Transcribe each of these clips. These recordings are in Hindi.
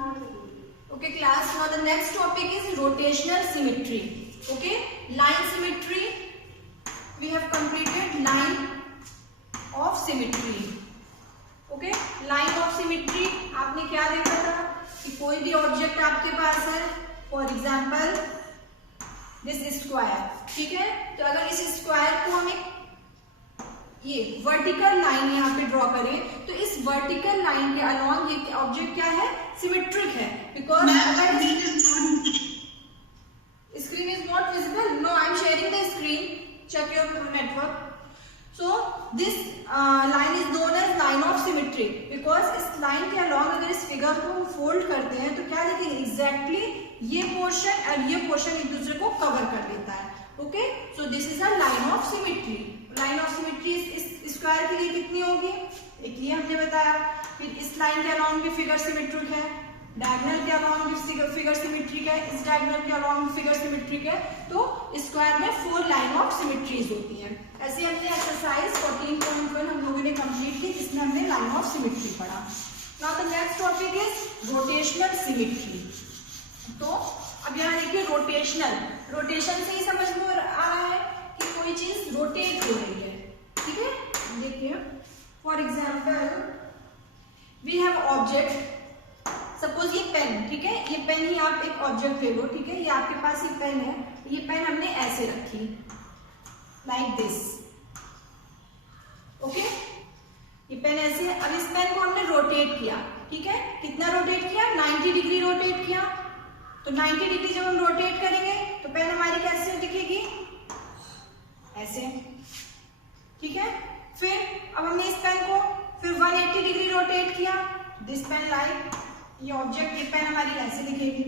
Okay class, now the next topic is rotational symmetry. Okay, line symmetry, we have completed line of symmetry. Okay, line of symmetry आपने क्या देखा था कि कोई भी ऑब्जेक्ट आपके पास है, फॉर एग्जाम्पल दिस स्क्वायर, ठीक है, तो अगर इस स्क्वायर को हम एक ये वर्टिकल लाइन यहाँ पे ड्रॉ करें तो इस वर्टिकल लाइन के अलॉन्ग ये ऑब्जेक्ट क्या है, सिमेट्रिक है, because screen is not visible. No, I am sharing the screen, check your network. So this line is known as line of symmetry because इस लाइन के अलॉन्ग अगर इस फिगर को फोल्ड करते हैं तो क्या लिखेंगे, एग्जैक्टली ये पोर्शन और ये पोर्शन एक दूसरे को कवर कर लेता है. Okay, so this is a line of symmetry. Line of symmetry इस स्क्वायर के लिए कितनी होगी, एक ये हमने बताया. फिर इस लाइन के अलॉन्ग भी फिगर सिमेट्रिक है, डायगोनल के अलॉन्ग भी फिगर सिमेट्रिक है, इस डायगोनल के अलॉन्ग फिगर सिमेट्रिक है. तो स्क्वायर में 4 लाइन ऑफ सिमेट्रीज होती हैं. ऐसे हमने एक्सरसाइज 14.1 हम लोगों ने कंप्लीट की जिसमें हमने लाइन ऑफ सिमेट्री पढ़ा. Now the next topic is rotational symmetry. तो अब यहाँ देखिए रोटेशनल, रोटेशन से ही समझ में आ रहा है कि कोई चीज रोटेट हो रही है. ठीक है, देखिए for example we have object, suppose ये पेन, ठीक है, ये पेन ही आप एक ऑब्जेक्ट ले लो, ठीक है, ये आपके पास ये पेन है, ये पेन हमने ऐसे रखी लाइक दिस. ओके, ये पेन ऐसे है. अब इस पेन को हमने रोटेट किया, ठीक है, कितना रोटेट किया, 90 डिग्री रोटेट किया. तो 90 डिग्री जब हम रोटेट करेंगे तो पेन हमारी कैसे दिखेगी, ऐसे, ठीक है. फिर अब हमने इस पेन को फिर 180 डिग्री रोटेट किया, दिस पेन लाइक, ये ऑब्जेक्ट ये पेन हमारी ऐसे दिखेगी.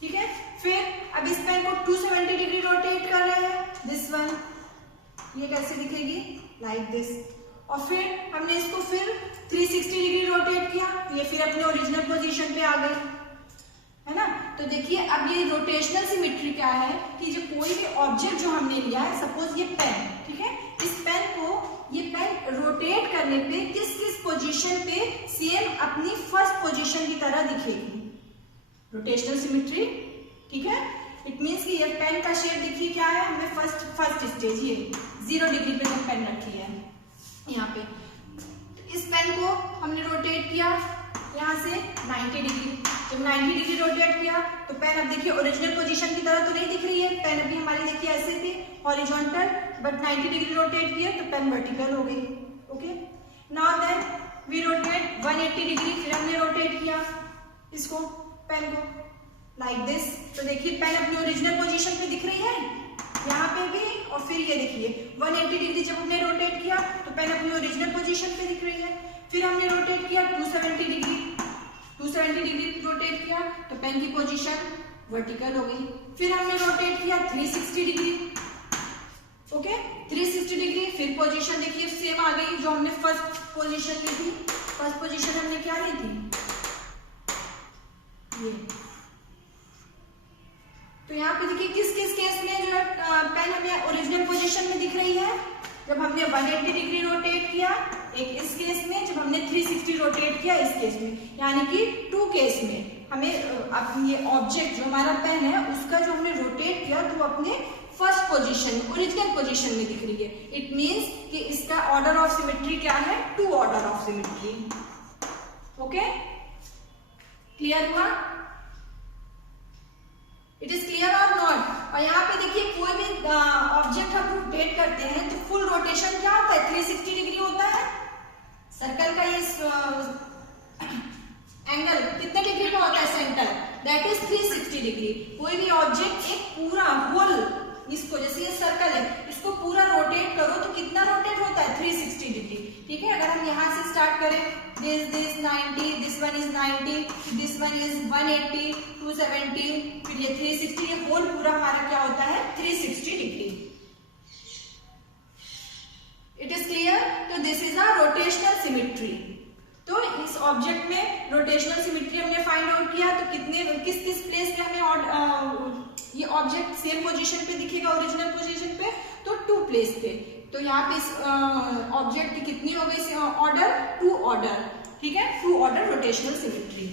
ठीक है, फिर अब इस पेन को 270 डिग्री रोटेट कर रहे हैं, दिस वन, ये कैसे दिखेगी, लाइक दिस. और फिर हमने इसको फिर 360 डिग्री रोटेट किया, ये फिर अपने ओरिजिनल पोजीशन पे आ गई, है ना. तो देखिए अब ये रोटेशनल सिमेट्री क्या है कि जो कोई भी ऑब्जेक्ट जो हमने लिया है, सपोज ये पेन, ठीक है, इस पेन को ये पेन रोटेट करने पे किस किस पोजीशन पे सेम अपनी फर्स्ट पोजीशन की तरह दिखेगी, रोटेशनल सिमेट्री. ठीक है, इट मींस कि ये पेन का शेप देखिए क्या है, हमने फर्स्ट स्टेज ये 0 डिग्री पे जो पेन रखी है यहाँ पे. इस पेन को हमने रोटेट किया यहाँ से 90 डिग्री. जब 90 डिग्री रोटेट किया तो पेन अब देखिए ओरिजिनल पोजीशन की तरह तो नहीं दिख रही है, पेन अभी हमारी देखिए ऐसे थी हॉरिजॉन्टल, बट 90 डिग्री रोटेट किया तो पेन वर्टिकल हो गई. Okay, now then we rotate 180 degree, फिर हमने रोटेट किया इसको, पेन को लाइक दिस. तो देखिए पेन अपनी ओरिजिनल पोजीशन पे दिख रही है यहाँ पे भी, और फिर ये देखिए 180 डिग्री जब हमने रोटेट किया तो पेन अपनी ओरिजिनल पोजीशन पे दिख रही है. फिर हमने रोटेट किया 270 डिग्री, 270 डिग्री रोटेट किया तो पेन की पोजीशन वर्टिकल हो गई. फिर हमने रोटेट किया 360 डिग्री. ओके, 360 डिग्री, फिर पोजीशन देखिए सेम आ गई जो हमने फर्स्ट पोजीशन ली थी. फर्स्ट पोजीशन हमने क्या ली थी, ये. तो यहाँ पे देखिए किस किस केस में जो है पेन हमें ओरिजिनल पोजीशन में दिख रही है, जब हमने 180 डिग्री रोटेट किया एक इस केस में, जब हमने 360 रोटेट किया इस केस में, यानी कि 2 केस में हमें अब ये ऑब्जेक्ट जो हमारा पेन है उसका जो हमने रोटेट किया तो अपने फर्स्ट पोजीशन ओरिजिनल पोजीशन में दिख रही है. इट मींस कि इसका ऑर्डर ऑफ सिमेट्री क्या है, 2 order of symmetry. Okay, clear हुआ, इट इज क्लियर और नॉट. और यहाँ पे देखिए कोई भी ऑब्जेक्ट हम रोटेट करते हैं तो फुल रोटेशन क्या होता है, 360 डिग्री होता है. सर्कल का ये एंगल कितने डिग्री का होता है, सेंटर, दैट इज 360 डिग्री. कोई भी ऑब्जेक्ट एक पूरा होल, इसको जैसे ये सर्कल है इसको पूरा रोटेट करो तो कितना रोटेट होता है, 360 डिग्री. ठीक है, अगर हम यहाँ से स्टार्ट करें, this 90, this one is 90, this one is 180, 270, फिर ये 360, ये होल पूरा हमारा क्या होता है, 360 डिग्री. It is clear. तो this is a rotational symmetry. तो इस ऑब्जेक्ट में रोटेशनल सिमेट्री हमने फाइंड आउट किया तो कितने किस किस प्लेस पे हमें ये ऑब्जेक्ट सेम पोजीशन पे दिखेगा ओरिजिनल पोजीशन पे, तो 2 प्लेस पे. तो यहाँ पे इस ऑब्जेक्ट की कितनी हो गई ऑर्डर, 2 ऑर्डर. ठीक है, 2 order rotational symmetry.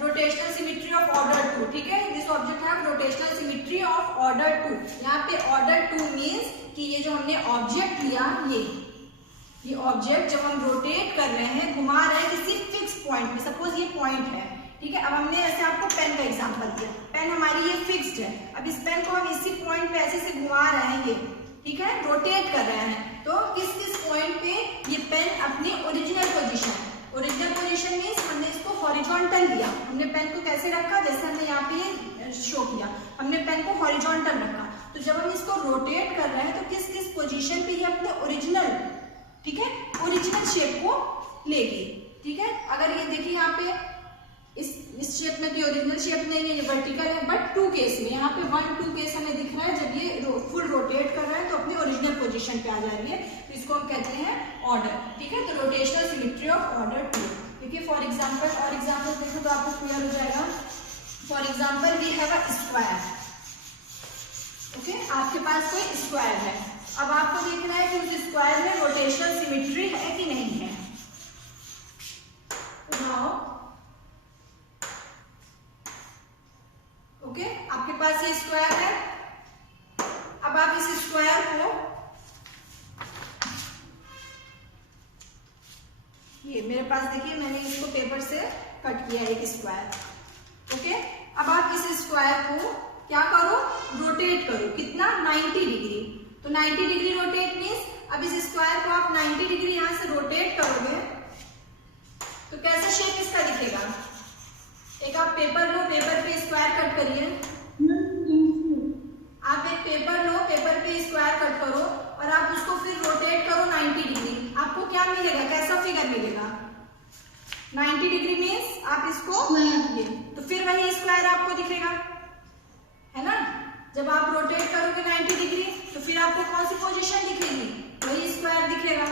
Rotational symmetry of order 2, ठीक है, this object have rotational symmetry of order 2। यहाँ पे ऑर्डर 2 मींस कि ये जो हमने ऑब्जेक्ट लिया, ये ऑब्जेक्ट जब हम रोटेट कर रहे हैं, घुमा रहे हैं किसी फिक्स पॉइंट पे, सपोज ये पॉइंट है, ठीक है। अब हमने ऐसे आपको पेन का एग्जांपल दिया, पेन हमारी ये फिक्स्ड है, अब इस पेन को हम इसी पॉइंट पे ऐसे से घुमा रहे हैं, ये ठीक है, रोटेट कर रहे हैं, तो किस किस पॉइंट पे ये पेन अपनी ओरिजिनल पोजीशन मींस हमने इसको हॉरिजॉन्टल लिया, हमने पेन को कैसे रखा, जैसे हमने यहाँ पे शो किया, हमने पेन को हॉरिजॉन्टल रखा, तो जब हम इसको रोटेट कर रहे हैं तो किस किस पोजीशन पे ये अपने ओरिजिनल, ठीक है, ओरिजिनल शेप को लेगी, ठीक है। अगर ये देखिए यहाँ पे इस शेप में तो ओरिजिनल शेप नहीं है, ये वर्टिकल है, बट 2 केस में, यहाँ पे 1 2 केस हमें दिख रहा है, जब ये फुल रोटेट कर रहा है तो अपनी ओरिजिनल पोजीशन पे आ जा रही है, तो इसको हम कहते हैं ऑर्डर, ठीक है। तो रोटेशनल सिमेट्री ऑफ ऑर्डर 2, देखिए फॉर एग्जाम्पल, और एग्जाम्पल देखो तो आपको क्लियर हो जाएगा। For example we have a square, okay, आपके पास कोई स्क्वायर है, अब आपको देखना है कि उस स्क्वायर में रोटेशनल सिमेट्री है कि नहीं है। ओके, आपके पास ये स्क्वायर है, अब आप इस स्क्वायर को, ये मेरे पास देखिए मैंने इसको पेपर से कट किया एक स्क्वायर, ओके। अब आप इस स्क्वायर को क्या करो, रोटेट करो, कितना, 90 डिग्री, तो 90 डिग्री रोटेट मीन्स अब इस स्क्वायर को आप 90 डिग्री यहां से रोटेट करोगे तो कैसा शेप इसका दिखेगा। एक आप पेपर लो, पेपर पे स्क्वायर कट करिए, आप एक पेपर लो, पेपर पे स्क्वायर कट करो और आप उसको फिर रोटेट करो 90 डिग्री, आपको क्या मिलेगा, कैसा फिगर मिलेगा, 90 डिग्री मीन्स आप इसको ये, तो फिर वही स्क्वायर आपको दिखेगा, है ना। जब आप रोटेट करोगे 90 डिग्री तो फिर आपको कौन सी पोजीशन दिखेगी, वही स्क्वायर दिखेगा,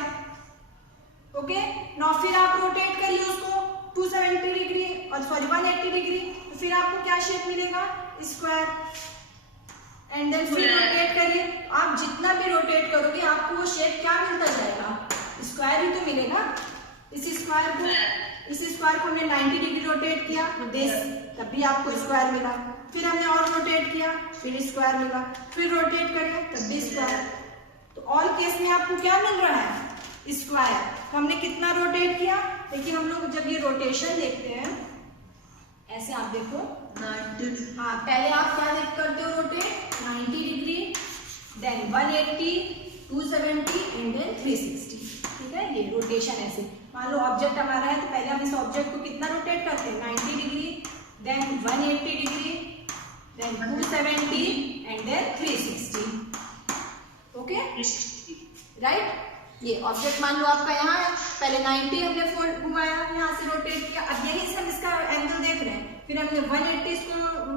ओके। नाउ फिर आप रोटेट करिए उसको 270 डिग्री और सॉरी 180 डिग्री, तो फिर आपको क्या शेप मिलेगा, स्क्वायर, एंड देन फिर रोटेट करिए, आप जितना भी रोटेट करोगे आपको वो शेप क्या मिलता जाएगा, स्क्वायर ही तो मिलेगा। इस स्क्वायर को हमने 90 डिग्री रोटेट किया, तब भी आपको स्क्वायर मिला, फिर हमने और रोटेट किया, फिर स्क्वायर मिला, फिर रोटेट करिए तब भी स्क्वायर, तो ऑल केस में आपको क्या मिल रहा है, स्क्वायर। तो हमने कितना रोटेट किया, देखिए हम लोग जब ये रोटेशन देखते हैं, ऐसे आप देखो, हाँ, पहले आप क्या करते हो, rotate 90 degree, then 180, 270 and then 360, ठीक है, ये रोटेशन ऐसे। मान लो ऑब्जेक्ट हमारा है तो पहले हम इस ऑब्जेक्ट को कितना रोटेट करते हैं, 90 degree, then 180 degree, then 270 and then 360, okay, right. ये ऑब्जेक्ट मान लो आपका यहाँ है, पहले 90 हमने फोल्ड घुमाया, यहाँ से रोटेट किया, अब यही से हम इसका एंगल देख रहे हैं, फिर हमने 180 इसको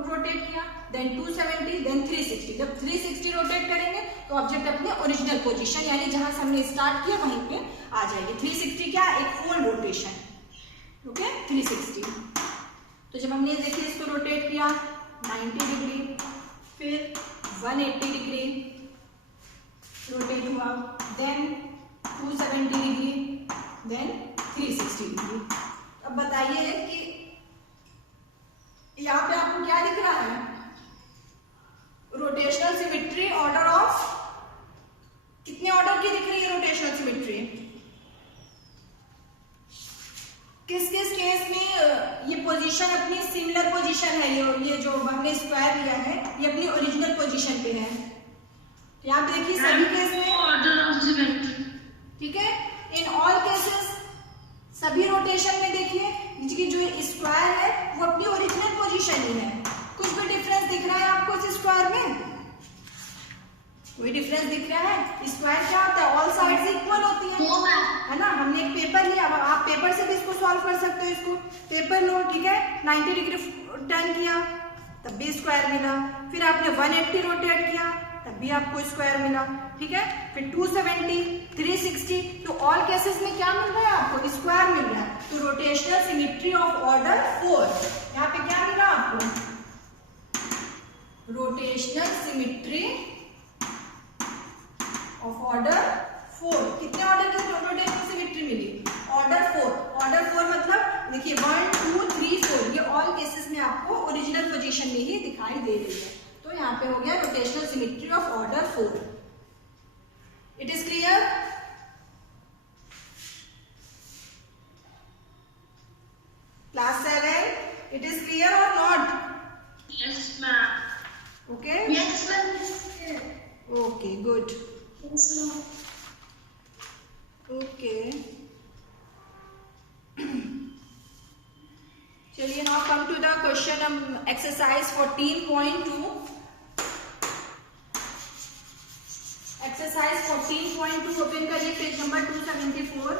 रोटेट किया, देन 270, देन 360। जब 360 रोटेट करेंगे तो ऑब्जेक्ट अपने ओरिजिनल पोजीशन यानी जहां से हमने स्टार्ट किया वहीं पे आ जाएगी। 360 क्या, एक फुल रोटेशन, ओके, 360। तो जब हमने देखिए इसको रोटेट किया 90 डिग्री, फिर 180 डिग्री रोटेट हुआ, देन 270 डिग्री, देन 360 डिग्री। अब बताइए कि यहाँ पे आपको क्या दिख रहा है, रोटेशनल सिमेट्री ऑर्डर ऑफ कितने ऑर्डर की दिख रही है रोटेशनल सिमेट्री, किस किस केस में ये पोजीशन अपनी सिमिलर पोजीशन है, ये जो हमने स्क्वायर लिया है ये अपनी ओरिजिनल पोजीशन पे है। यहाँ पे देखिए सभी केस में ऑर्डर ऑफ सिमेट्री, ठीक है, इन ऑल केसेस सभी रोटेशन में देखिए जो स्क्वायर है वो अपनी ओरिजिनल पोजीशन ही है। कुछ भी डिफरेंस दिख रहा है आपको इस स्क्वायर में, कोई डिफरेंस दिख रहा है। स्क्वायर क्या होता है, ऑल साइड्स इक्वल होती है ना। हमने एक पेपर लिया, अब आप पेपर से भी इसको सॉल्व कर सकते हो। इसको पेपर लो, ठीक है, 90 डिग्री टर्न किया तब भी स्क्वायर मिला, फिर आपने 180 रोटेट किया तब भी आपको स्क्वायर मिला, ठीक है, फिर 270, 360, तो ऑल केसेस में क्या मिल रहा है आपको, स्क्वायर मिल रहा है। तो रोटेशनल सिमेट्री ऑफ ऑर्डर 4, यहाँ पे क्या मिला आपको, रोटेशनल सिमेट्री ऑफ ऑर्डर 4। कितने ऑर्डर की सिमेट्री मिली, ऑर्डर 4। ऑर्डर 4 मतलब देखिए 1 2 3 4 ये ऑल दिखाई दे रही है। तो यहाँ पे हो गया rotational symmetry of order 4। It is clear? Class 7, it is clear or not? Yes, ma'am. Okay? Yes, ma'am. Okay, good. Yes, ma'am. Okay. चलिए now come to the question exercise 14.2. Exercise 14.2 open करिए, page number 274.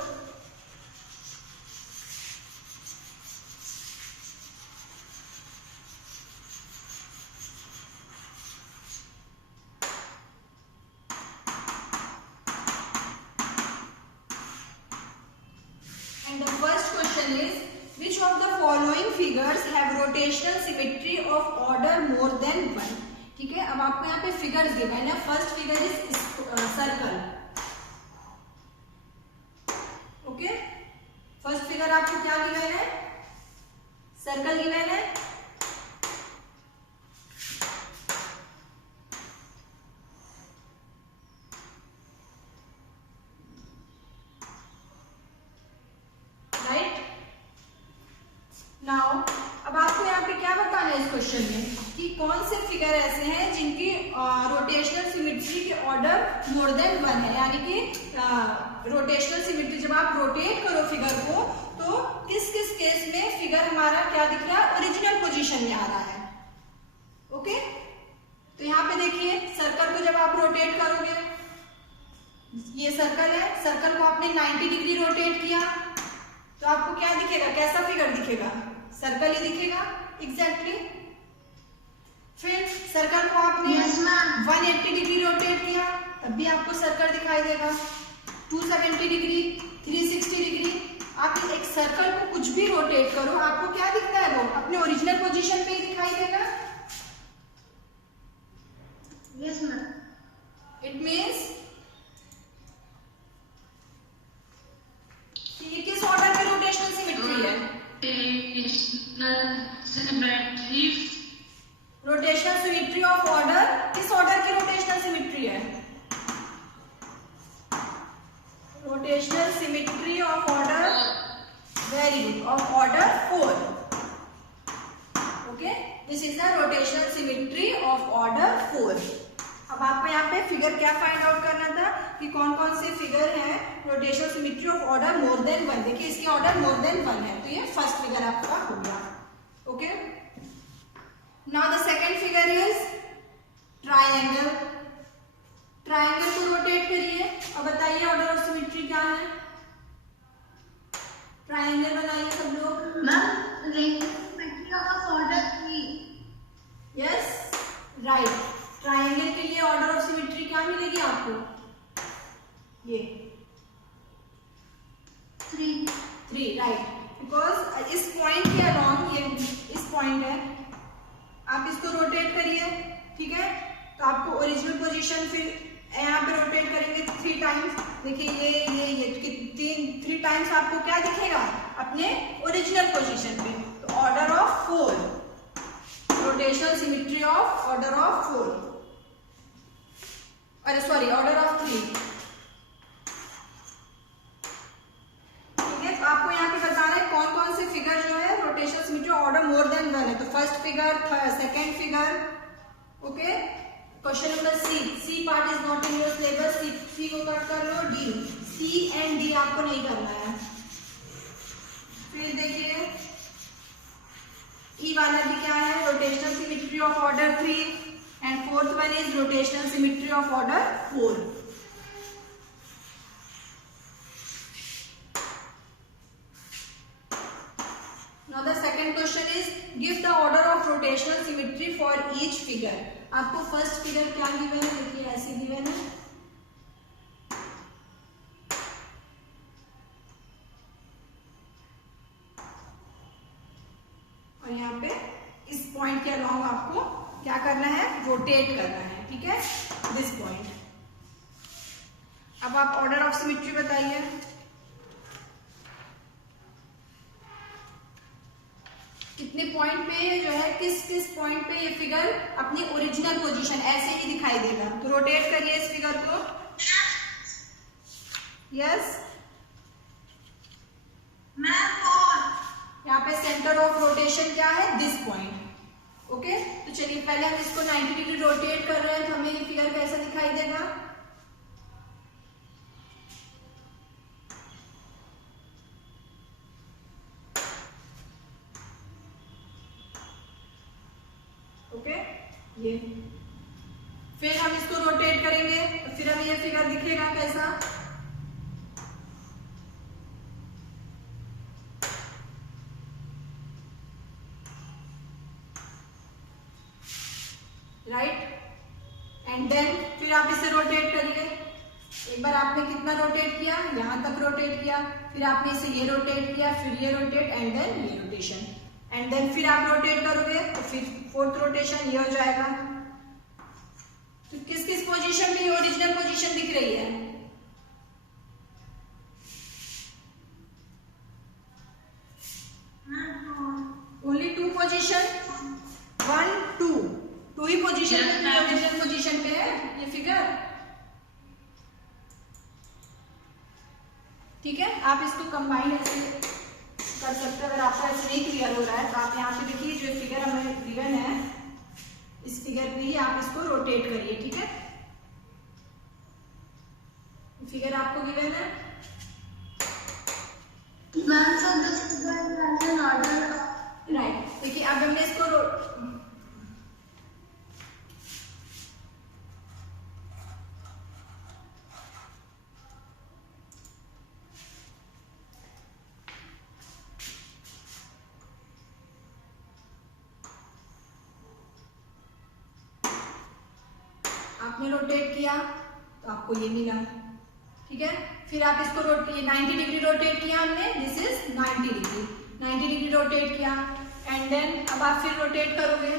And the first question is, which of the following figures have rotational symmetry of order more than 1? ठीक है, अब आपको यहाँ पे फिगर्स गिवन है. First figure is circle. Okay, first figure आपको क्या गिवन है? सर्कल गिवन है. नाउ अब आपको यहाँ पे क्या बताना है इस क्वेश्चन में कि कौन से फिगर ऐसे हैं जिनकी रोटेशनल सिमेट्री के ऑर्डर मोर देन 1 है, यानी कि रोटेशनल सिमेट्री जब आप रोटेट करो फिगर को तो किस किस केस में फिगर हमारा क्या दिख रहा है? ओरिजिनल पोजीशन में आ रहा है. ओके, तो यहाँ पे देखिए सर्कल को जब आप रोटेट करोगे, ये सर्कल है, सर्कल को आपने 90 डिग्री रोटेट किया तो आपको क्या दिखेगा? कैसा फिगर दिखेगा? सर्कल ही दिखेगा. एग्जैक्टली. फिर सर्कल को आपने 180 डिग्री रोटेट किया तब भी आपको सर्कल दिखाई देगा. 270 डिग्री, 360 डिग्री, आप एक सर्कल को कुछ भी रोटेट करो आपको क्या दिखता है? वो अपने ओरिजिनल पोजीशन पे ही दिखाई देगा. Yes, ma'am. इट मीन्स ये किस ऑर्डर में रोटेशनल सिमेट्री है? रोटेशनल सिमेट्री ऑफ ऑर्डर, किस ऑर्डर की रोटेशनल सिमेट्री है? Rotational symmetry of order, very good, of order 4. Okay, this is the rotational symmetry of order 4. अब आपको यहाँ पे फिगर क्या फाइंड आउट करना था कि कौन कौन से फिगर हैं rotational symmetry of order more than 1. देखिए इसकी ऑर्डर मोर देन 1 है तो ये फर्स्ट फिगर आपका हो गया. Okay, now the second figure is triangle. Triangle को रोटेट करिए और बताइए ऑर्डर ऑफ सिमेट्री क्या है? ट्रायंगल बनाइए सब लोग. Ma'am, symmetry of order 3. Yes, right. Triangle के लिए ऑर्डर ऑफ सिमेट्री क्या मिलेगी आपको? ये 3, राइट. बिकॉज इस पॉइंट के अलोंग, ये इस पॉइंट है, आप इसको रोटेट करिए. ठीक है, तो आपको ओरिजिनल पोजीशन फिर यहाँ पे रोटेट करेंगे 3 टाइम्स. देखिए ये 3 टाइम्स आपको क्या दिखेगा? अपने ओरिजिनल पोजीशन पे. तो order of 4, rotational symmetry of order of 4, अरे सॉरी ऑर्डर ऑफ 3. ठीक है, तो आपको यहाँ पे बताना है कौन कौन से फिगर जो है rotational symmetry order more than 1 है. तो first figure, second figure. Okay, question number C part is not in your syllabus. C को कट कर लो. डी, सी एंड डी आपको नहीं करना है. फिर देखिए ई वाला भी क्या है? Rotational symmetry of order 3 and fourth one is rotational symmetry of order 4. Now the second question is give the order of rotational symmetry for each figure. आपको फर्स्ट फिगर क्या गिवन है? देखिए ऐसे गिवन है. और यहाँ पे इस पॉइंट के अलोंग आपको क्या करना है? रोटेट करना है. ठीक है, दिस पॉइंट. अब आप ऑर्डर ऑफ सिमेट्री बताइए. कितने पॉइंट पे जो है, किस किस पॉइंट पे ये फिगर अपनी ओरिजिनल पोजीशन ऐसे ही दिखाई देगा। तो रोटेट करिए इस फिगर को। यस यहाँ पे सेंटर ऑफ रोटेशन क्या है, दिस पॉइंट। ओके, तो चलिए पहले हम इसको 90 डिग्री रोटेट कर रहे हैं तो हमें ये फिगर कैसा दिखाई देगा। ओके, ये फिर हम इसको रोटेट करेंगे तो फिर हमें ये फिगर दिखेगा कैसा। राइट एंड देन फिर आप इसे रोटेट करिए। एक बार आपने कितना रोटेट किया, यहां तक रोटेट किया, फिर आपने इसे ये रोटेट किया, फिर ये रोटेट एंड देन ये रोटेशन, एंड देन फिर आप रोटेट करोगे तो फिर फोर्थ रोटेशन ये हो जाएगा। तो किस किस पोजीशन में ये ओरिजिनल पोजीशन दिख रही है। ओनली टू पोजीशन, 1 2 टू ही पोजीशन पे, ओरिजिनल पोजीशन पे है ये फिगर। ठीक है, आप इसको कंबाइन ऐसे कर सकते हैं। अगर आपका ऐसे नहीं क्लियर हो रहा है तो आप यहाँ पे देखिए जो फिगर हमें गिवन है, इस फिगर पे ही आप इसको रोटेट करिए। ठीक है, फिगर आपको गिवन है। राइट, देखिए अब हमने इसको आपने रोटेट किया तो आपको ये मिला। ठीक है, फिर आप इसको ये 90 डिग्री रोटेट किया हमने, this is 90 degree, 90 degree rotate किया एंड देन अब आप फिर रोटेट करोगे।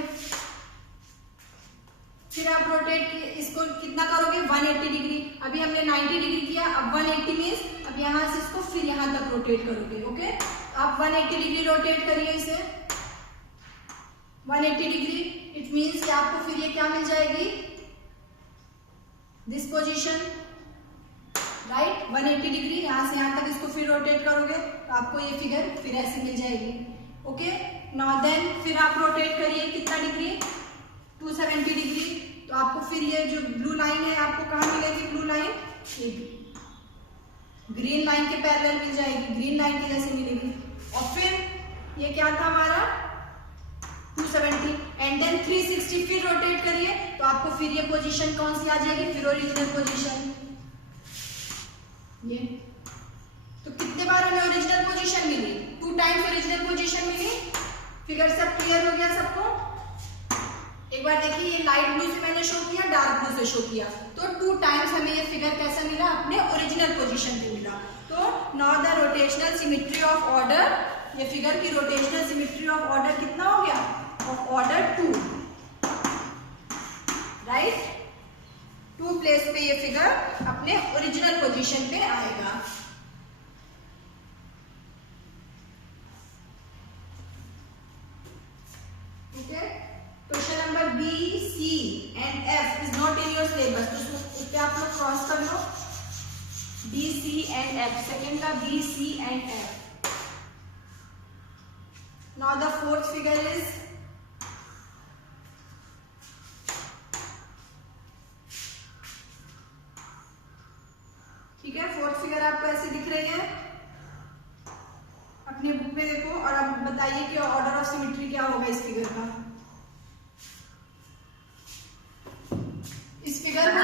फिर आप रोटेट इसको कितना करोगे, 180 डिग्री। अभी हमने 90 डिग्री किया, अब 180 मीन्स अब यहां से इसको फिर यहां तक रोटेट करोगे। ओके, आप 180 डिग्री रोटेट करिए इसे, 180 डिग्री। इट मीन्स कि आपको फिर ये क्या मिल जाएगी, दिस पोजीशन। राइट, 180 डिग्री यहां से यहां तक इसको फिर रोटेट करोगे तो आपको ये फिगर फिर ऐसे मिल जाएगी। ओके, नाउ देन फिर आप रोटेट करिए कितना डिग्री, 270 डिग्री। तो आपको फिर ये जो ब्लू लाइन है आपको कहाँ मिलेगी, ब्लू लाइन ये ग्रीन लाइन के पैरेलल मिल जाएगी, ग्रीन लाइन के जैसे मिलेगी। और फिर ये क्या था हमारा 270 एंड देन 360 फिर रोटेट करिए तो आपको फिर ये पोजीशन कौन सी आ जाएगी, फिर ओरिजिनल पोजीशन। ये तो कितने बार हमें ओरिजिनल पोजीशन मिली, 2 टाइम्स ओरिजिनल पोजीशन मिली। फिगर सब क्लियर हो गया सबको। एक बार देखिए ये लाइट ब्लू से मैंने शो किया, डार्क ब्लू से शो किया, तो 2 टाइम्स हमें ये फिगर कैसा मिला, अपने ओरिजिनल पोजीशन पे मिला। तो now the rotational symmetry of order, ये फिगर की रोटेशनल सिमेट्री ऑफ ऑर्डर कितना हो गया, ऑफ ऑर्डर 2। राइट, 2 प्लेस पे ये फिगर अपने ओरिजिनल पोजीशन पे आएगा। Okay, question number B, C and F is not in your syllabus, तो उस पे आप लोग क्रॉस कर लो। B, C and F, second का B, C and F। Now the fourth figure is, ठीक है, फोर्थ फिगर आपको ऐसे दिख रही है, अपने बुक में देखो और अब बताइए कि ऑर्डर ऑफ सिमेट्री क्या होगा इस फिगर का। इस फिगर को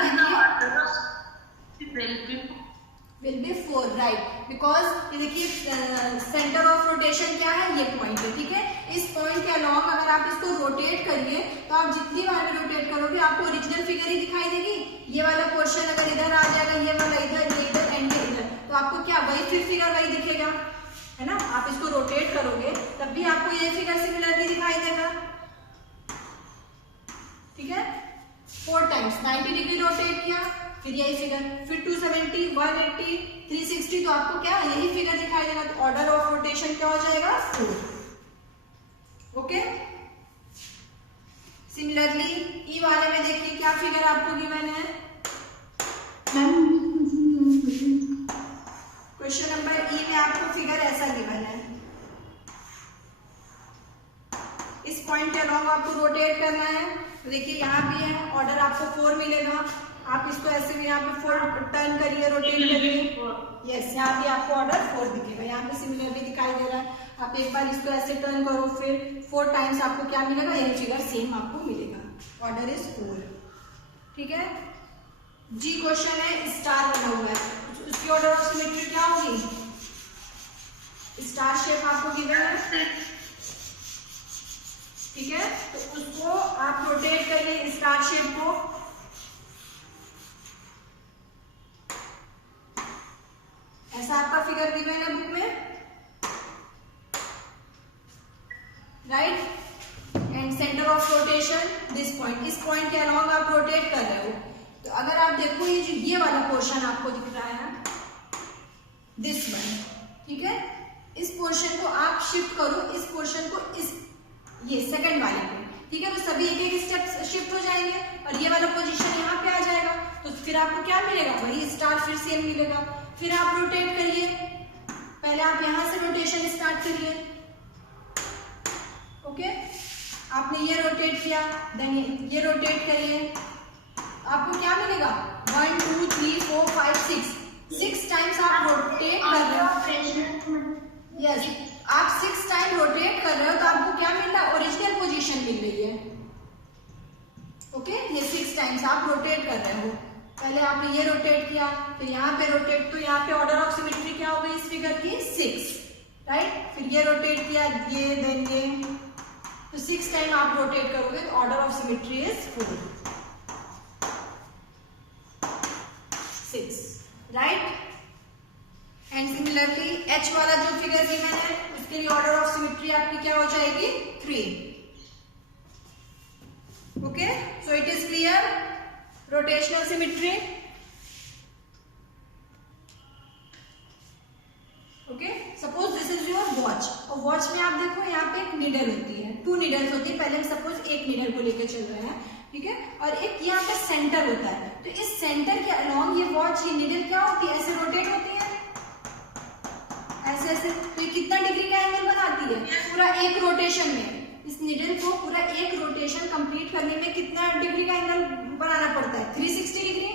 विल बी 4, राइट, बिकॉज ये देखिए सेंटर ऑफ रोटेशन क्या है, ये पॉइंट है। ठीक है, इस पॉइंट के अलॉन्ग अगर आप इसको रोटेट करिए तो आप जितनी बार भी रोटेट करोगे आपको ओरिजिनल फिगर ही दिखाई देगी। ये वाला पोर्शन अगर इधर आ जाएगा, ये वाला इधर, ये इधर एंड ये इधर, तो आपको क्या वही फिगर वही दिखेगा, है ना। आप इसको रोटेट करोगे तब भी आपको ये फिगर सिमिलरली दिखाई देगा। ठीक है, 4 टाइम्स 90 डिग्री रोटेट किया, फिर यही फिगर, फिर 270, 180, 360, तो आपको क्या यही फिगर दिखाई देगा। तो ऑर्डर ऑफ रोटेशन क्या हो जाएगा, 4। ओके। सिमिलरली ई वाले में देखिए क्या फिगर आपको गिवन है। क्वेश्चन नंबर ई में आपको फिगर ऐसा गिवन है। इस पॉइंट के अलोंग आपको रोटेट करना है। तो देखिए यहाँ भी है, ऑर्डर आपको 4 मिलेगा। आप इसको ऐसे भी यहाँ पे 4 टर्न करिए, रोटेट करिए। यस, यहाँ भी आपको ऑर्डर 4 दिखेगा। यहाँ पे सिमिलरली दिखाई दे रहा है। आप एक बार इसको ऐसे टर्न करो, फिर 4 टाइम्स आपको क्या मिलेगा, यही फिगर सेम आपको मिलेगा। Order is 4। ठीक है। जी क्वेश्चन है, स्टार बना हुआ है, उसकी ऑर्डर ऑफ सिमेट्री क्या होगी? स्टार शेप आपको गिवन है। ठीक है, तो उसको आप रोटेट करिए स्टार शेप को। ऐसा आपका फिगर गिवन है बुक में, right. And centre of rotation this point, इस पॉइंट के अलोंग आप रोटेट कर रहे हो। तो अगर आप देखो ये वाला पोर्शन आपको दिख रहा है, दिस वन, ठीक है, इस पोर्शन को आप शिफ्ट करो, इस पोर्शन को इस ये सेकंड वाले पे, ठीक है। तो सभी एक एक स्टेप शिफ्ट हो जाएंगे और ये वाला पोजीशन यहाँ पे आ जाएगा। तो फिर आपको क्या मिलेगा, वही स्टार फिर सेम मिलेगा। फिर आप रोटेट करिए, पहले आप यहाँ से रोटेशन स्टार्ट करिए। ओके, आपने ये रोटेट किया, देन ये रोटेट करिए। आपको क्या मिलेगा, 1 2 3 4 5 6 टाइम्स आप रोटेट कर रहे हो। यस, आप 6 टाइम रोटेट कर रहे हो तो आपको क्या मिल रहा है, ओरिजिनल पोजीशन मिल रही है। ओके, ये 6 टाइम्स आप रोटेट कर रहे हो। पहले आपने ये रोटेट किया, फिर यहाँ पे रोटेट, तो यहाँ पे ऑर्डर ऑफ सिमेट्री क्या हो गई इस फिगर की, 6, राइट। फिर ये रोटेट किया, ये देन ये, तो 6 टाइम आप रोटेट करोगे तो order of symmetry is 4, 6, right. And similarly H वाला जो फिगर गिवन है उसके लिए ऑर्डर ऑफ सिमेट्री आपकी क्या हो जाएगी, 3। Okay, so it is clear, rotational symmetry. Okay, suppose this is your watch, और वॉच में आप देखो यहाँ पे एक निडल होती है, 2 निडल्स होती है। पहले हम सपोज एक निडल को लेकर चल रहे हैं, ठीक है, और एक यहाँ पे सेंटर होता है। तो इस सेंटर के अलोंग ये वॉच, ये निडल क्या होती है, ऐसे रोटेट होती है, ऐसे ऐसे। तो ये कितना डिग्री का एंगल बनाती है, पूरा एक रोटेशन में। इस निडल को पूरा एक रोटेशन कंप्लीट करने में कितना डिग्री का एंगल बनाना पड़ता है, 360 डिग्री,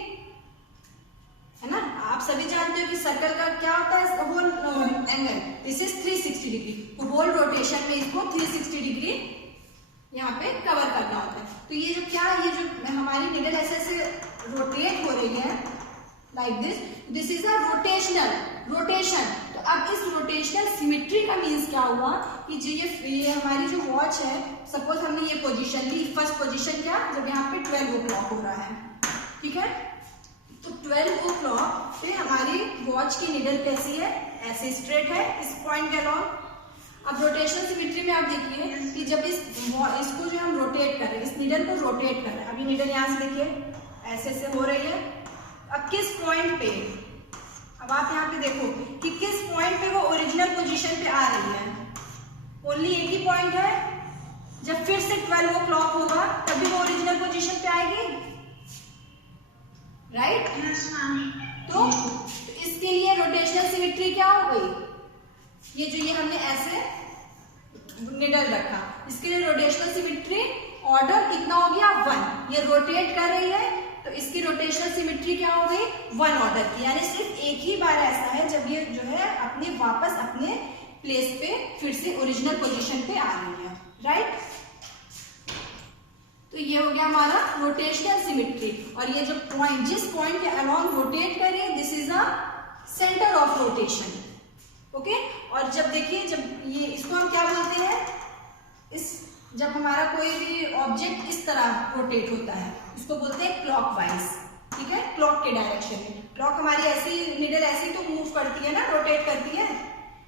है ना। आप सभी जानते हो कि सर्कल का क्या होता है, whole angle, this is 360 degree. तो होल रोटेशन में इसको 360 डिग्री यहाँ पे कवर करना होता है। तो ये जो क्या, ये जो हमारी निडल ऐसे ऐसे रोटेट हो रही है like this is a rotational rotation. तो अब इस रोटेशनल सिमेट्री का मीन्स क्या हुआ कि जो ये हमारी जो वॉच है, सपोज हमने ये पोजीशन ली, फर्स्ट पोजीशन क्या, जब यहाँ पे 12 o'clock हो रहा है, ठीक है। तो 12 o'clock पे हमारी वॉच की निडल कैसी है, ऐसे स्ट्रेट है इस पॉइंट के अलोंग। अब रोटेशनल सिमेट्री में आप देखिए कि जब इसको जो हम रोटेट कर रहे हैं, इस निडल को रोटेट कर रहे हैं, अभी निडल यहाँ से देखिए ऐसे ऐसे हो रही है। अब किस पॉइंट पे, अब आप यहाँ पे देखो कि किस पॉइंट पे वो ओरिजिनल पोजीशन पे आ रही है। ओनली एक ही पॉइंट है, जब फिर से 12 o'clock होगा तभी वो ओरिजिनल पोजीशन पे आएगी, राइट। तो इसके लिए रोटेशनल सिमेट्री क्या हो गई, ये जो ये हमने ऐसे निडल रखा, इसके लिए रोटेशनल सिमेट्री ऑर्डर कितना हो गया, 1। ये रोटेट कर रही है तो इसकी रोटेशनल सिमेट्री क्या हो गई, 1 ऑर्डर की। यानी सिर्फ एक ही बार ऐसा है जब ये जो है अपने वापस अपने प्लेस पे फिर से ओरिजिनल पोजीशन पे आ रही है, राइट। तो ये हो गया हमारा रोटेशनल सिमेट्री। और ये जो पॉइंट, जिस पॉइंट के अलोंग रोटेट करें, this is a centre of rotation. Okay, और जब देखिए, जब ये इसको हम क्या बोलते हैं, इस जब हमारा कोई भी ऑब्जेक्ट इस तरह रोटेट होता है इसको बोलते हैं क्लॉकवाइज, ठीक है, क्लॉक के डायरेक्शन में। क्लॉक हमारी ऐसी निडल ऐसी तो मूव करती है ना, रोटेट करती है,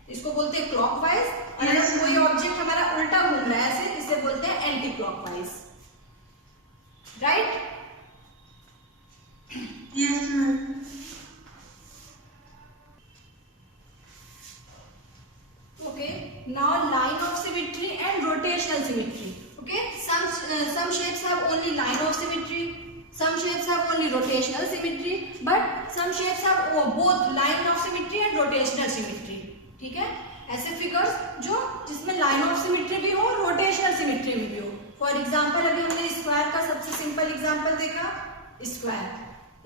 इसको बोलते हैं क्लॉकवाइज। और अगर कोई ऑब्जेक्ट हमारा उल्टा घूम रहा है ऐसे, इसे बोलते हैं anti clockwise, right. Yes, ma'am. Okay, now line of symmetry and rotational rotational symmetry, but some shapes have both line of symmetry and rotational symmetry. ठीक है, ऐसे फिगर्स जो जिसमें लाइन ऑफ सिमेट्री भी हो, रोटेशनल सिमेट्री भी हो. फॉर एग्जांपल अभी हमने स्क्वायर का सबसे सिंपल एग्जांपल देखा.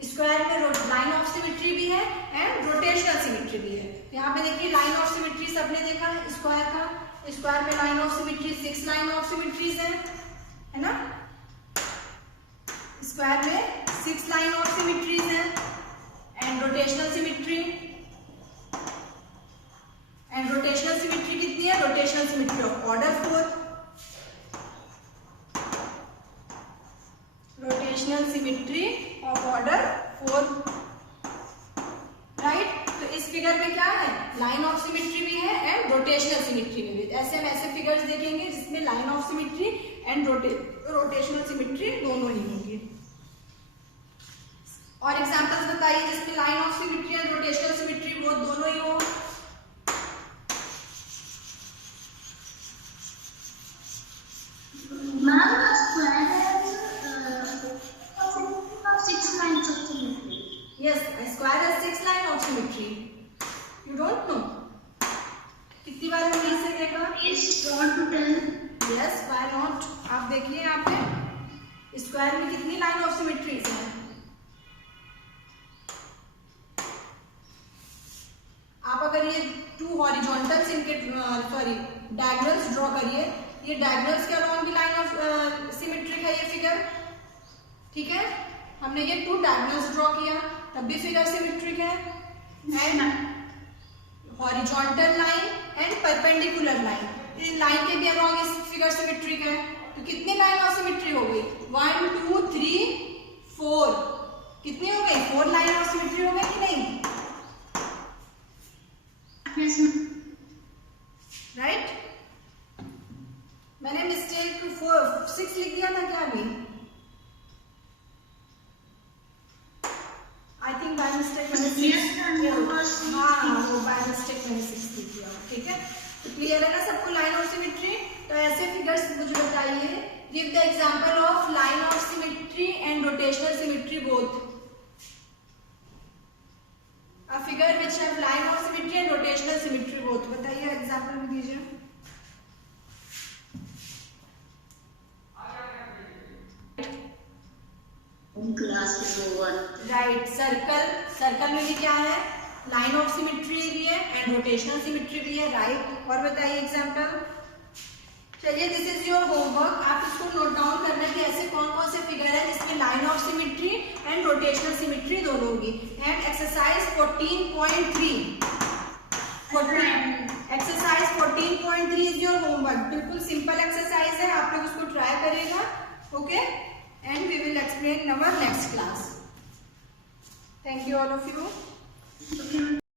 स्क्वायर में लाइन ऑफ सिमेट्री भी है एंड रोटेशनल सिमेट्री भी है. यहाँ पे देखिए लाइन ऑफ सिमेट्री सबने देखा स्क्वायर का. स्क्वायर में line of symmetry 6 line of symmetries है ना. स्क्वायर में 6 लाइन ऑफ सिमेट्रीज है. एंड रोटेशनल सिमेट्री कितनी है? Rotational symmetry of order 4. Rotational symmetry of order 4, right. तो इस फिगर में क्या है? लाइन ऑफ सिमेट्री भी है एंड रोटेशनल सिमेट्री भी है. ऐसे हम ऐसे फिगर्स देखेंगे जिसमें line of symmetry and rotational symmetry दोनों ही होंगी. और एग्जांपल्स बताइए जिसमें line of symmetry and rotational symmetry वो दोनों ही हो. Ma'am, a square has 6 lines of symmetry. Yes, a square has 6 line of symmetry. You don't know? कितनी बार हमने इसे देखा? Please want to tell? Yes, why not? आप देखिए यहाँ पे स्क्वायर में कितनी लाइन ऑफ सिमेट्रीज हैं? आप अगर ये 2 हॉरिजॉन्टल्स इनके डायगोनल्स ड्रॉ करिए. ये डायगोनल्स के अलॉन्ग भी लाइन ऑफ सिमेट्रिक है ये फिगर. ठीक है, हमने ये 2 डायगोनल्स ड्रॉ किया तब भी फिगर सिमेट्रिक है. And horizontal line and perpendicular line, इस लाइन के भी अलॉन्ग इस फिगर सिमेट्रिक है. तो कितनी लाइन ऑफ सिमेट्री हो गई? 1 2 3 4. कितनी हो गई? 4 लाइन ऑफ सिमेट्री हो गई कि नहीं? Yes, right. मैंने मिस्टेक 6 लिख दिया था क्या अभी? आई थिंक बाय मिस्टेक मैंने 6. हाँ, वो बाय मिस्टेक मैंने 6 लिख दिया. ठीक है, तो क्लियर है ना सबको लाइन ऑफ सिमेट्री. तो ऐसे फिगर्स मुझे बताइए. Give the example of line of symmetry and rotational symmetry both. A figure which have line of symmetry and rotational symmetry both. बताइए एग्जांपल भी दीजिए. class over. राइट. सर्कल में भी क्या है? लाइन ऑफ सिमेट्री भी है एंड रोटेशनल सिमेट्री भी है. राइट. और बताइए एग्जांपल. चलिए, दिस इज योर होमवर्क. आप इसको नोट डाउन करना कि ऐसे कौन कौन से फिगर है जिसमें line of symmetry and rotational symmetry दोनों होगी. And exercise 14.3. Exercise 14.3 is your homework. बिल्कुल सिंपल एक्सरसाइज है, आप लोग उसको ट्राई करेगा. Okay, and we will explain in our next class. Thank you all of you.